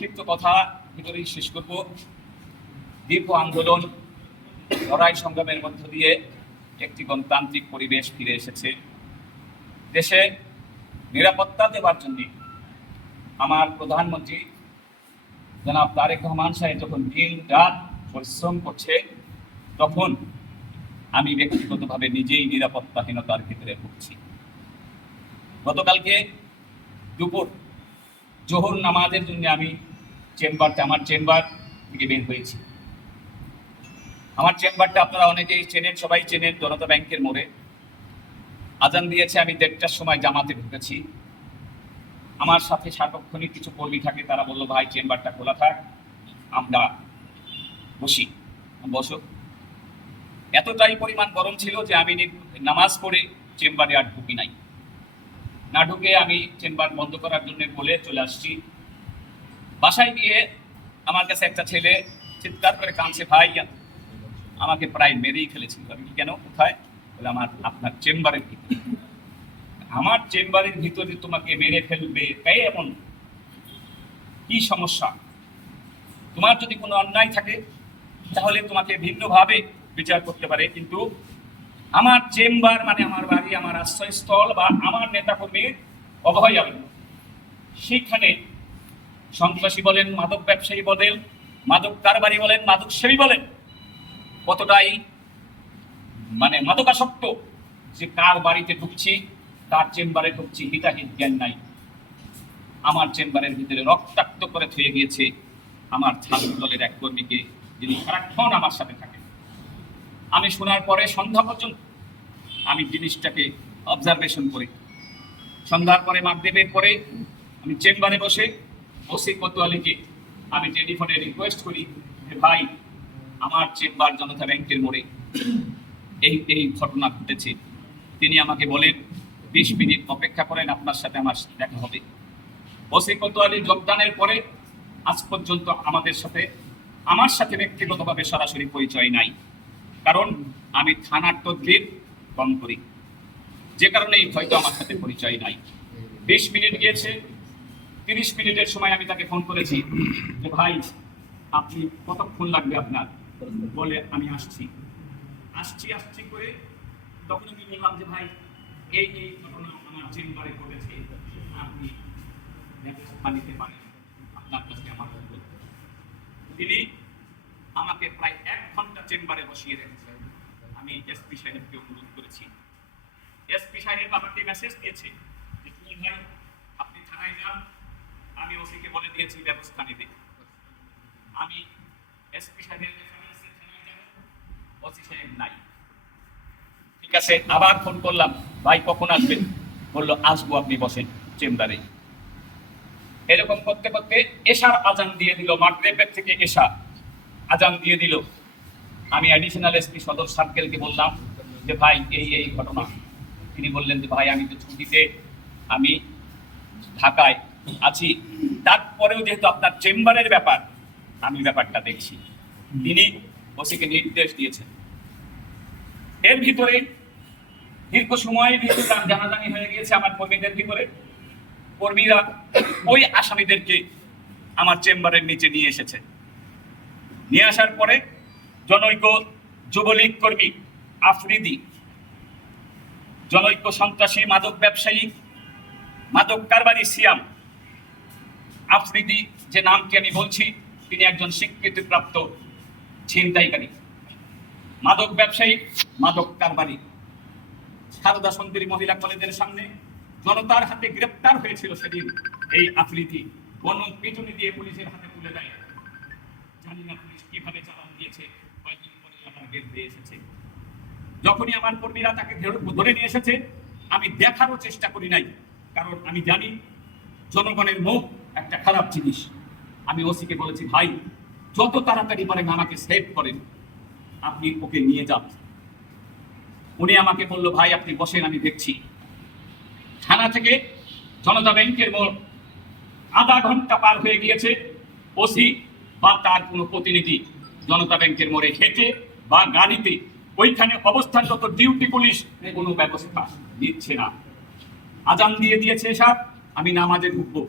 সংক্ষিপ্ত কথা ভিতরেই শেষ করব। দীর্ঘ আন্দোলন, লড়াই সংগ্রামের মধ্য দিয়ে একটি গণতান্ত্রিক পরিবেশ ফিরে এসেছে। দেশে নিরাপত্তা দেওয়ার জন্য আমার প্রধানমন্ত্রী জনাব তারেক রহমান সাহেব যখন দিন রাত পরিশ্রম করছে, তখন আমি ব্যক্তিগতভাবে নিজেই নিরাপত্তাহীনতার ভিতরে ভুগছি। গতকালকে দুপুর জোহর নামাজের জন্য আমি আমার চেম্বার থেকে বের হয়েছি। আমার চেম্বারটা আপনারা অনেকেই চেনেন, সবাই চেনেন, জনতা ব্যাংকের মোড়ে। আজান দিয়েছে, আমি 1:30টার সময় জামাতে ঢুকেছি। আমার সাথে সার্বক্ষণিক কিছু কর্মী থাকে, তারা বললো ভাই চেম্বারটা খোলা থাক, আমরা বসি। বসো। এতটাই পরিমাণ গরম ছিল যে আমি নামাজ পড়ে চেম্বারে আর ঢুকি নাই। না ঢুকে আমি চেম্বার বন্ধ করার জন্য বলে চলে আসছি। বাসায় গিয়ে আমার কাছে একটা ছেলে চিৎকার করে কাঁদছে, ভাই আমাকে প্রায় মেরেই ফেলেছিল। আমি কেন, কোথায়? বলে আপনার চেম্বারের ভিতরে। আমার চেম্বারের ভিতরে তোমাকে মেরে ফেলবে এমন কি সমস্যা? তোমার যদি কোনো অন্যায় থাকে তাহলে তোমাকে ভিন্নভাবে বিচার করতে পারে, কিন্তু আমার চেম্বার মানে আমার বাড়ি, আমার আশ্রয়স্থল বা আমার নেতাকর্মীর অভয়ারণ্য, সেইখানে সন্ত্রাসী বলেন, মাদক ব্যবসায়ী বলেন, মাদক কারবারি বলেন, মাদক সেবী বলেন, কতটাই মানে মাদকাসক্ত, যে কার বাড়িতে ঢুকছি, কার চেম্বারে ঢুকছি হিতাহিত জ্ঞান নাই। আমার চেম্বারের ভিতরে রক্তাক্ত করে থুয়ে গিয়েছে আমার ছাত্র দলের এক কর্মীকে, যিনি সারাক্ষণ আমার সাথে থাকেন। আমি শোনার পরে সন্ধ্যা পর্যন্ত আমি জিনিসটাকে অবজারভেশন করি। সন্ধ্যার পরে মাগরিবের পরে আমি চেম্বারে বসে ওসি কোতোয়ালিকে আমি টেলিফোনে রিকোয়েস্ট করি যে ভাই, আমার চেম্বার জনতা ব্যাংকের মোড়ে এই ঘটনা ঘটেছে। তিনি আমাকে বলেন 20 মিনিট অপেক্ষা করেন, আপনার সাথে আমার দেখা হবে। ওসি কোতোয়ালি যোগদানের পরে আজ পর্যন্ত আমার সাথে ব্যক্তিগতভাবে সরাসরি পরিচয় নাই, কারণ আমি থানার তদবির কম করি, যে কারণে হয়তো আমার সাথে পরিচয় নাই। 20 মিনিট গিয়েছে, 30 মিনিটের সময় আমি তাকে ফোন করেছি যে ভাই আপনি কতক্ষণ লাগবে আপনার? বলে আমি আসছি করে তখন আমি বললাম যে ভাই এই ঘটনা আমার চেম্বারে ঘটেছে, আপনি ব্যবস্থা নিতে পারেন, আপনার কাছে আমার অনুরোধ। তিনি আমাকে প্রায় 1 ঘন্টা চেম্বারে বসিয়ে রেখেছেন। আমি এসপি সাহেবকে অনুরোধ করেছি। এসপি সাহেব আমাকে মেসেজ দিয়েছে যে তুমি ভাই আপনি থানায় যান, আমি ওসিকে বলে দিয়েছি ব্যবস্থা নিতে। আমি এসপি সাহেবের রেফারেন্সে থানায় যাব, ওসি সাহেব নাই। ঠিক আছে, আবার ফোন করলাম, ভাই কখন আসবেন? বললো আসবো, আপনি বসেন চেম্বারে। এরকম করতে করতে এশার আজান দিয়ে দিল, মাগরিবের থেকে এশা আজান দিয়ে দিল। আমি অ্যাডিশনাল এসপি সদর সার্কেলকে বললাম যে ভাই এই ঘটনা। তিনি বললেন যে ভাই আমি তো ছুটিতে, আমি ঢাকায় আছি, তারপরেও যেহেতু আপনার চেম্বারের ব্যাপার, আমি ব্যাপারটা দেখছি। তিনি ওসিকে নির্দেশ দিয়েছেন। এর ভিতরে দীর্ঘ সময় জানাজানি হয়ে গিয়েছে আমার কর্মীদের ভিতরে। কর্মীরা ওই আসামিদেরকে আমার চেম্বারের নিচে নিয়ে এসেছে। নিয়ে আসার পরে জনৈক যুবলীগ কর্মী আফ্রিদি, জনৈক সন্ত্রাসী মাদক ব্যবসায়ী, মাদক কারবারি সিয়াম আফ্রিদি, যে নামটি আমি বলছি, তিনি একজন স্বীকৃতিপ্রাপ্ত ছিনতাইকারী, মাদক ব্যবসায়ী, মাদক কারবারি। সারদা সুন্দরী মহিলা কলেজের সামনে জনতার হাতে গ্রেপ্তার হয়েছিল সেদিন এই আফ্রিদি। গণপিটুনি দিয়ে পুলিশের হাতে তুলে দেয়। জানি না পুলিশ কিভাবে চালান দিয়েছে, কয়েকদিন পরে আবার বের হয়ে এসেছে। যখনই আমার কর্মীরা তাকে ধরে নিয়ে এসেছে, আমি দেখারও চেষ্টা করি নাই, কারণ আমি জানি জনগণের মুখ একটা খারাপ জিনিস। আমি ওসিকে বলেছি ভাই যত তাড়াতাড়ি পারেন আমাকে সেভ করেন, আপনি ওকে নিয়ে যান। উনি আমাকে বলল ভাই আপনি বসেন, আমি দেখছি। থানা থেকে জনতা ব্যাংকের মোড় আধা ঘন্টা পার হয়ে গিয়েছে, ওসি বা তার কোনো প্রতিনিধি জনতা ব্যাংকের মোড়ে হেঁটে বা গাড়িতে ওইখানে অবস্থানরত ডিউটি পুলিশ কোনো ব্যবস্থা নিচ্ছে না। আজান দিয়ে দিয়েছে এসব, আমি নামাজে ঢুকবো।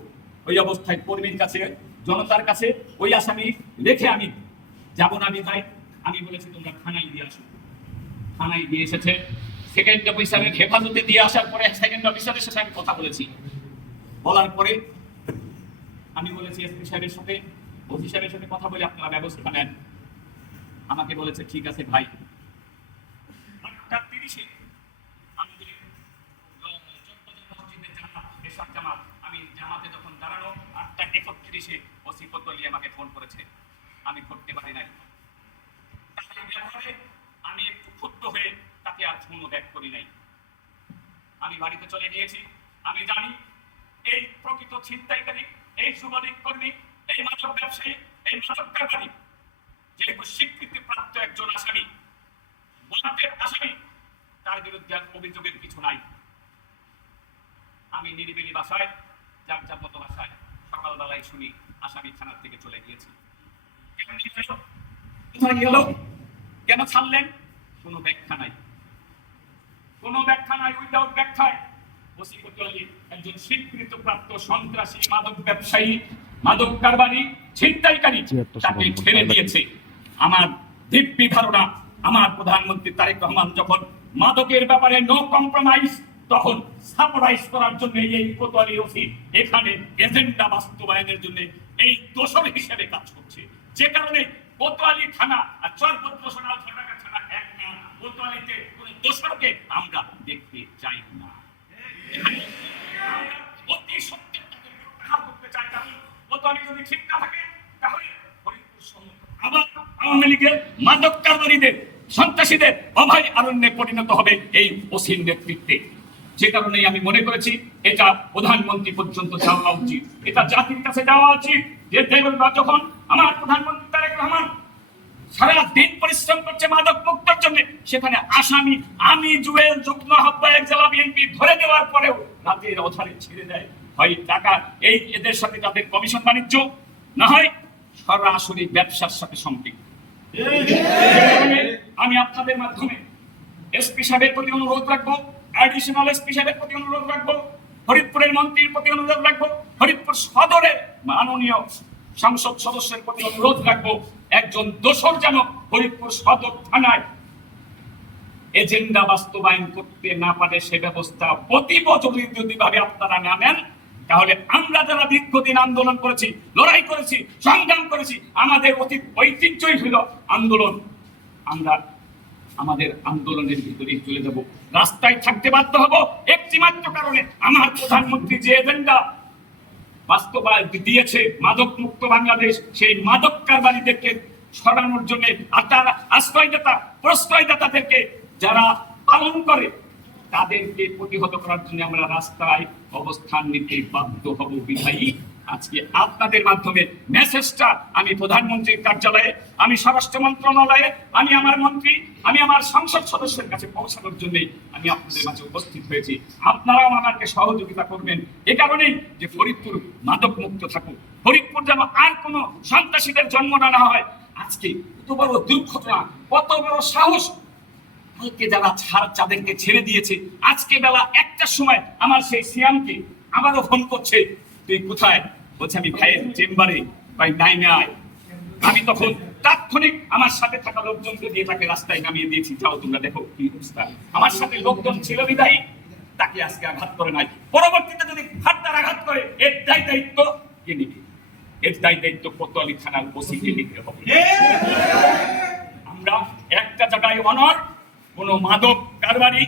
ওই অবস্থায় কর্মীর কাছে জনতার কাছে ওই আসামি রেখে আমি যাব না বিধায় আমি বলেছি তোমরা থানায় দিয়ে আসো। থানায় দিয়ে এসেছে, সেকেন্ড অফিসারের হেফাজতে দিয়ে আসার পরে সেকেন্ড অফিসারের সাথে আমি কথা বলেছি। বলার পরে আমি বলেছি এসপি সাহেবের সাথে, ওসি সাহেবের সাথে কথা বলে আপনারা ব্যবস্থা নেন। আমাকে বলেছে ঠিক আছে ভাই। 8:30 আমাদের মসজিদের জামাত, বেশার জামাত, আমি জামাতে যখন দাঁড়ানো 8:31 ওসি কোতোয়ালি আমাকে ফোন করেছে, আমি ধরতে পারি নাই। তার ব্যবহারে আমি একটু ক্ষুব্ধ হয়ে তাকে আর ফোনও ব্যাক করি নাই। আমি বাড়িতে চলে গিয়েছি। আমি জানি এই প্রকৃত ছিনতাইকারী, এই যুবলীগ কর্মী, এই মাদক ব্যবসায়ী, এই মাদক কারবারি যেহেতু স্বীকৃতিপ্রাপ্ত একজন আসামি, ওয়ান্টেড আসামি, তার বিরুদ্ধে অভিযোগের কিছু নাই। আমি নিরিবিলি বাসায়, যার যার মতো বাসায় সকালবেলায় শুনি আসামি থানার থেকে চলে গিয়েছি। কোথায় গেল, কেন ছাড়লেন, কোনো ব্যাখ্যা নাই, কোনো ব্যাখ্যা নাই। উইদাউট ব্যাখ্যায় ওসি কোতোয়ালি একজন স্বীকৃতিপ্রাপ্ত সন্ত্রাসী, মাদক ব্যবসায়ী, মাদক কারবারি, ছিনতাইকারী তাকে ছেড়ে দিয়েছে। আমার দিব্যি ধারণা, আমার প্রধানমন্ত্রী তারেক রহমান যখন মাদকের ব্যাপারে নো কম্প্রোমাইজ, তখন সারপ্রাইজ করার জন্য এই কোতোয়ালি ওসি এখানে এজেন্ডা বাস্তবায়নের জন্য এই দোষর হিসেবে কাজ করছে। যে কারণে কোতোয়ালি থানা আর চরপত্র সোনাল থানা এক না, কোতোয়ালিতে কোন দোষরকে আমরা দেখতে চাই না। অতি সত্য করতে চাই না। কোতোয়ালি যদি ঠিক না থাকে তাহলে আবার আওয়ামী লীগের মাদক কারবারিদের, সন্ত্রাসীদের অভয় অরণ্যে পরিণত হবে এই ওসির নেতৃত্বে। যে কারণেই আমি মনে করেছি এটা প্রধানমন্ত্রী পর্যন্ত যাওয়া উচিত, এটা জাতির কাছে যাওয়া উচিত। যে দেবরা যখন আমার প্রধানমন্ত্রী তারেক রহমান সারা দিন পরিশ্রম করছে মাদক মুক্তর জন্য, সেখানে আসামি আমি জুয়েল যুগ্ম আহ্বায়ক জেলা বিএনপি ধরে দেওয়ার পরেও রাতের অধারে ছেড়ে দেয়। হয় টাকা এই এদের সাথে তাদের কমিশন বাণিজ্য, না হয় সরাসরি ব্যবসার সাথে সম্পৃক্ত। আমি আপনাদের মাধ্যমে এসপি সাহেবের প্রতি অনুরোধ রাখবো, অ্যাডিশনাল এসপি সাহেবের প্রতি অনুরোধ রাখবো, ফরিদপুরের মন্ত্রীর প্রতি অনুরোধ রাখবো, ফরিদপুর সদরের মাননীয় সংসদ সদস্যের প্রতি অনুরোধ রাখবো, একজন দোষর যেন ফরিদপুর সদর থানায় এজেন্ডা বাস্তবায়ন করতে না পারে সে ব্যবস্থা অতীব জরুরি ভাবে আপনারা না নেন, তাহলে আমরা যারা দীর্ঘদিন আন্দোলন করেছি, লড়াই করেছি, সংগ্রাম করেছি, আমাদের অতীত ঐতিহ্যই হলো আন্দোলন, আমরা আমাদের আন্দোলনের ভিতরেই চলে যাব, রাস্তায় থাকতে বাধ্য হব একটি মাত্র কারণে, আমার প্রধানমন্ত্রী যে এজেন্ডা বাস্তবায়ন দিয়েছে মাদক মুক্ত বাংলাদেশ, সেই মাদক কারবারিদেরকে সরানোর জন্য আশ্রয়দাতা প্রশ্রয়দাতাদেরকে যারা পালন করে তাদেরকে প্রতিহত করার জন্য আমরা রাস্তায় অবস্থান নিতে বাধ্য হব। বিধায়ী আজকে আপনাদের মাধ্যমে মেসেজটা আমি প্রধানমন্ত্রীর কার্যালয়ে, আমি স্বরাষ্ট্র মন্ত্রণালয়ে, আমি আমার মন্ত্রী, আমি আমার সংসদ সদস্যের কাছে পৌঁছানোর জন্য আমি আপনাদের মাঝে উপস্থিত হয়েছি। আপনারাও আমাকে সহযোগিতা করবেন এ কারণেই যে ফরিদপুর মাদক মুক্ত থাকুক, ফরিদপুর যেন আর কোনো সন্ত্রাসীদের জন্ম না হয়। আজকে কত বড় দুর্ঘটনা, কত বড় সাহস, কালকে যারা যাদেরকে ছেড়ে দিয়েছে আজকে বেলা 1টার সময় আমার সেই সিয়ামকে আবারও ফোন করছে, তুই কোথায়? বলছে আমি ভাইয়ের চেম্বারে, ভাই নাইমে আয়। আমি তখন তাৎক্ষণিক আমার সাথে থাকা লোকজনকে দিয়ে তাকে রাস্তায় নামিয়ে দিয়েছি, যাও তোমরা দেখো কি অবস্থা। আমার সাথে লোকজন ছিল বিদায়ী তাকে আজকে আঘাত করে নাই, পরবর্তীতে যদি ফাটদার আঘাত করে এর দায়িত্ব কে নিবে? এর দায়িত্ব কোতোয়ালি থানার ওসিকে নিতে হবে। আমরা একটা জায়গায় অনর, কোন মাদক কারবারি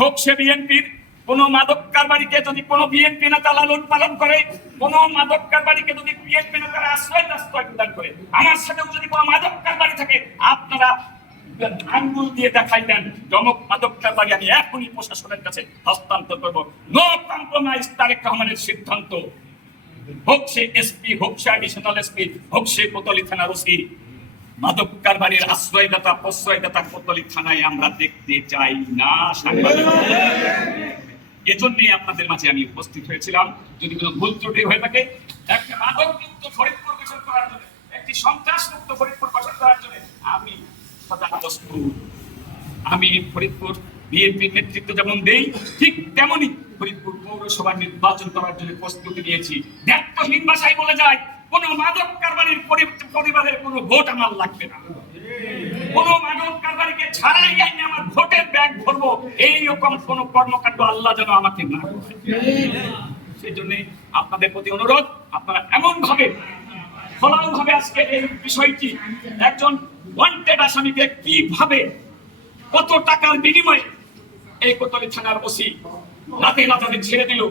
হোক সে বিএনপির, কোন মাদক কারবারিকে যদি কোন বিএনপি নেতা লালন পালন করে, কোন মাদক কারবারিকে যদি বিএনপি নেতারা আশ্রয় প্রদান করে, আমার সাথেও যদি কোন মাদক কারবারি থাকে আপনারা আঙ্গুল দিয়ে দেখাই দেন, জমক মাদক কারবারি আমি এখনই প্রশাসনের কাছে হস্তান্তর করবো। নো কম্প্রোমাইজ তারেক রহমানের সিদ্ধান্ত, হোক সে এসপি, হোক সে অ্যাডিশনাল এসপি, হোক সে কোতোয়ালি থানার ওসি, মাদক কারবারির আশ্রয়দাতা প্রশ্রয়দাতা কোতোয়ালি থানায় আমরা দেখতে চাই না। এজন্যই আপনাদের মাঝে আমি উপস্থিত হয়েছিলাম। যদি কোনো ভুল ত্রুটি হয়ে থাকে, একটা মাদক মুক্ত ফরিদপুর গঠন করার জন্য, একটি সন্ত্রাস মুক্ত ফরিদপুর গঠন করার জন্য আমি সদা প্রস্তুত। আমি ফরিদপুর বিএনপির নেতৃত্ব যেমন দেই, ঠিক তেমনই ফরিদপুর পৌরসভা নির্বাচন করার জন্য প্রস্তুতি নিয়েছি। দায়িত্বহীন ভাষায় বলে যায় কোন মাদক কারবারির পরিবারের কোনো ভোট আমার লাগবে না। কোন মাদক কারবারিকে ছাড়াই আমি আমার ভোটের ব্যাগ ভরবো, এইরকম কোন কর্মকাণ্ড আল্লাহ যেন আমাকে না করে। সেই জন্য আপনাদের প্রতি অনুরোধ, আপনারা এমন ভাবে ফলাও ভাবে আজকে এই বিষয়টি একজন ওয়ান্টেড আসামিকে কিভাবে কত টাকার বিনিময়ে এই কোতোয়ালি থানার ওসি রাতে রাতে ছেড়ে দিল,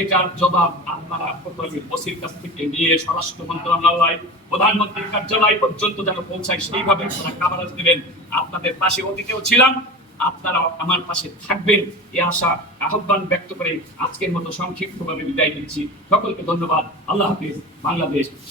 এটার জবাব আপনারা কোতোয়ালি ওসির কাছ থেকে নিয়ে স্বরাষ্ট্র মন্ত্রণালয়, প্রধানমন্ত্রীর কার্যালয় পর্যন্ত যেন পৌঁছায় সেইভাবে আপনারা কাভারেজ দিবেন। আপনাদের পাশে অতীতেও ছিলাম, আপনারাও আমার পাশে থাকবেন এই আশা আহ্বান ব্যক্ত করে আজকের মতো সংক্ষিপ্তভাবে বিদায় দিচ্ছি। সকলকে ধন্যবাদ। আল্লাহ হাফিজ। বাংলাদেশ।